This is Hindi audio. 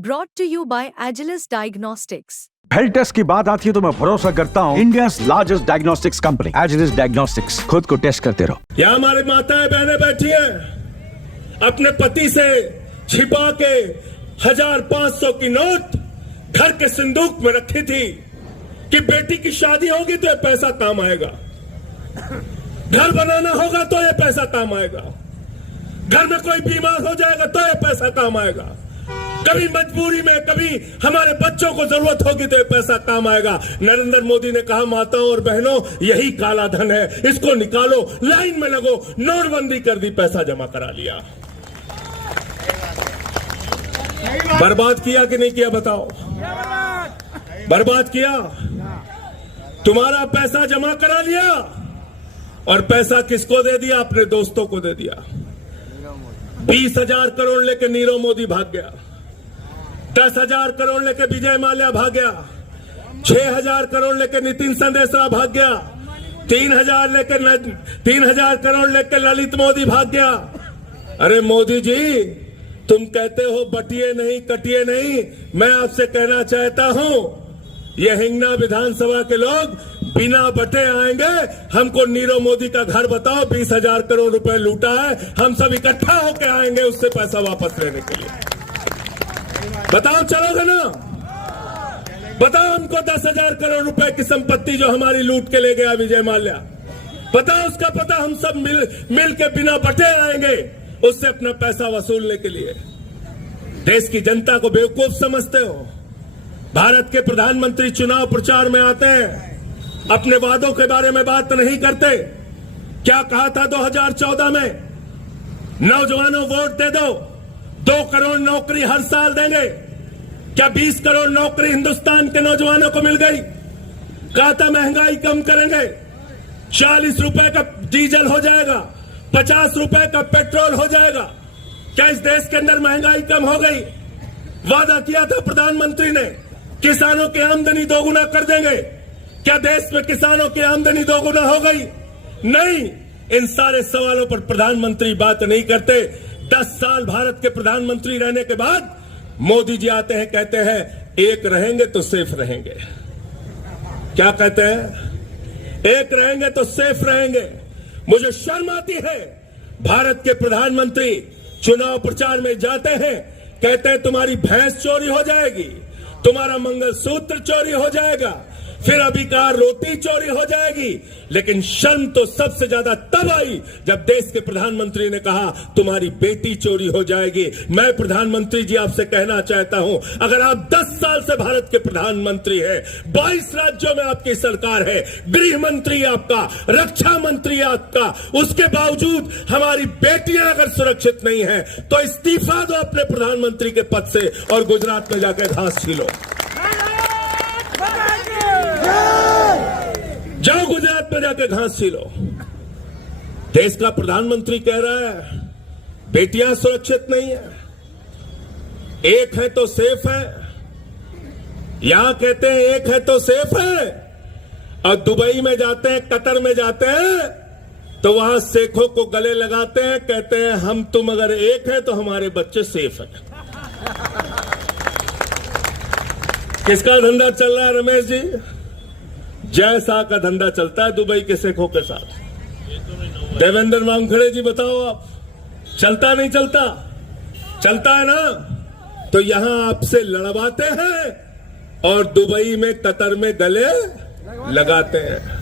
Brought to you by Agilus Diagnostics. Health test की बात आती है तो मैं भरोसा करता हूँ India's largest diagnostics company Agilus diagnostics. खुद को टेस्ट करते रहो। यहाँ हमारी माताएं बहनें बैठी हैं, अपने पति से छिपा के 1500 की नोट घर के संदूक में रखी थी कि बेटी की शादी होगी तो ये पैसा काम आएगा, घर बनाना होगा तो ये पैसा काम आएगा, घर में कोई बीमार हो जाएगा तो ये पैसा काम आएगा, कभी मजबूरी में कभी हमारे बच्चों को जरूरत होगी तो ये पैसा काम आएगा। नरेंद्र मोदी ने कहा माताओं और बहनों यही काला धन है, इसको निकालो, लाइन में लगो। नोटबंदी कर दी, पैसा जमा करा लिया। बर्बाद किया कि नहीं किया बताओ? बर्बाद किया। तुम्हारा पैसा जमा करा लिया और पैसा किसको दे दिया? अपने दोस्तों को दे दिया। 20,000 करोड़ लेके नीरव मोदी भाग गया, 10,000 करोड़ लेके विजय माल्या भाग गया, 6,000 करोड़ लेके नितिन संदेशा भाग गया, 3,000 करोड़ लेके ललित मोदी भाग गया। अरे मोदी जी, तुम कहते हो बटिए नहीं कटिए नहीं, मैं आपसे कहना चाहता हूं ये हिंगना विधानसभा के लोग बिना बटे आएंगे। हमको नीरव मोदी का घर बताओ, 20,000 करोड़ रुपए लूटा है, हम सब इकट्ठा होकर आएंगे उससे पैसा वापस लेने के लिए। बताओ चलोगे ना? बताओ हमको 10,000 करोड़ रुपए की संपत्ति जो हमारी लूट के ले गया विजय माल्या, बताओ उसका पता। हम सब मिल के बिना बटे आएंगे उससे अपना पैसा वसूलने के लिए। देश की जनता को बेवकूफ समझते हो। भारत के प्रधानमंत्री चुनाव प्रचार में आते हैं, अपने वादों के बारे में बात नहीं करते। क्या कहा था 2014 में? नौजवानों वोट दे दो, 2 करोड़ नौकरी हर साल देंगे। क्या 20 करोड़ नौकरी हिंदुस्तान के नौजवानों को मिल गई? कहा था महंगाई कम करेंगे, 40 रुपए का डीजल हो जाएगा, 50 रुपए का पेट्रोल हो जाएगा। क्या इस देश के अंदर महंगाई कम हो गई? वादा किया था प्रधानमंत्री ने, किसानों की आमदनी दोगुना कर देंगे। क्या देश में किसानों की आमदनी दोगुना हो गई? नहीं। इन सारे सवालों पर प्रधानमंत्री बात नहीं करते। 10 साल भारत के प्रधानमंत्री रहने के बाद मोदी जी आते हैं, कहते हैं एक रहेंगे तो सेफ रहेंगे। क्या कहते हैं? एक रहेंगे तो सेफ रहेंगे। मुझे शर्म आती है, भारत के प्रधानमंत्री चुनाव प्रचार में जाते हैं, कहते हैं तुम्हारी भैंस चोरी हो जाएगी, तुम्हारा मंगलसूत्र चोरी हो जाएगा, फिर अभी कहा रोटी चोरी हो जाएगी। लेकिन शर्म तो सबसे ज्यादा तब आई जब देश के प्रधानमंत्री ने कहा तुम्हारी बेटी चोरी हो जाएगी। मैं प्रधानमंत्री जी आपसे कहना चाहता हूं, अगर आप 10 साल से भारत के प्रधानमंत्री हैं, 22 राज्यों में आपकी सरकार है, गृह मंत्री आपका, रक्षा मंत्री आपका, उसके बावजूद हमारी बेटियां अगर सुरक्षित नहीं है तो इस्तीफा दो अपने प्रधानमंत्री के पद से और गुजरात में जाकर घास छीलो। जाओ गुजरात में जाकर घास छीलो। देश का प्रधानमंत्री कह रहा है बेटियां सुरक्षित नहीं है, एक है तो सेफ है। यहां कहते हैं एक है तो सेफ है, और दुबई में जाते हैं, कतर में जाते हैं तो वहां शेखों को गले लगाते हैं, कहते हैं हम तुम अगर एक है तो हमारे बच्चे सेफ हैं। किसका धंधा चल रहा है रमेश जी? जैसा का धंधा चलता है दुबई के शेखों के साथ। देवेंद्र वानखेड़े जी बताओ आप, चलता नहीं चलता? चलता है ना? तो यहां आपसे लड़वाते हैं और दुबई में कतर में गले लगाते हैं।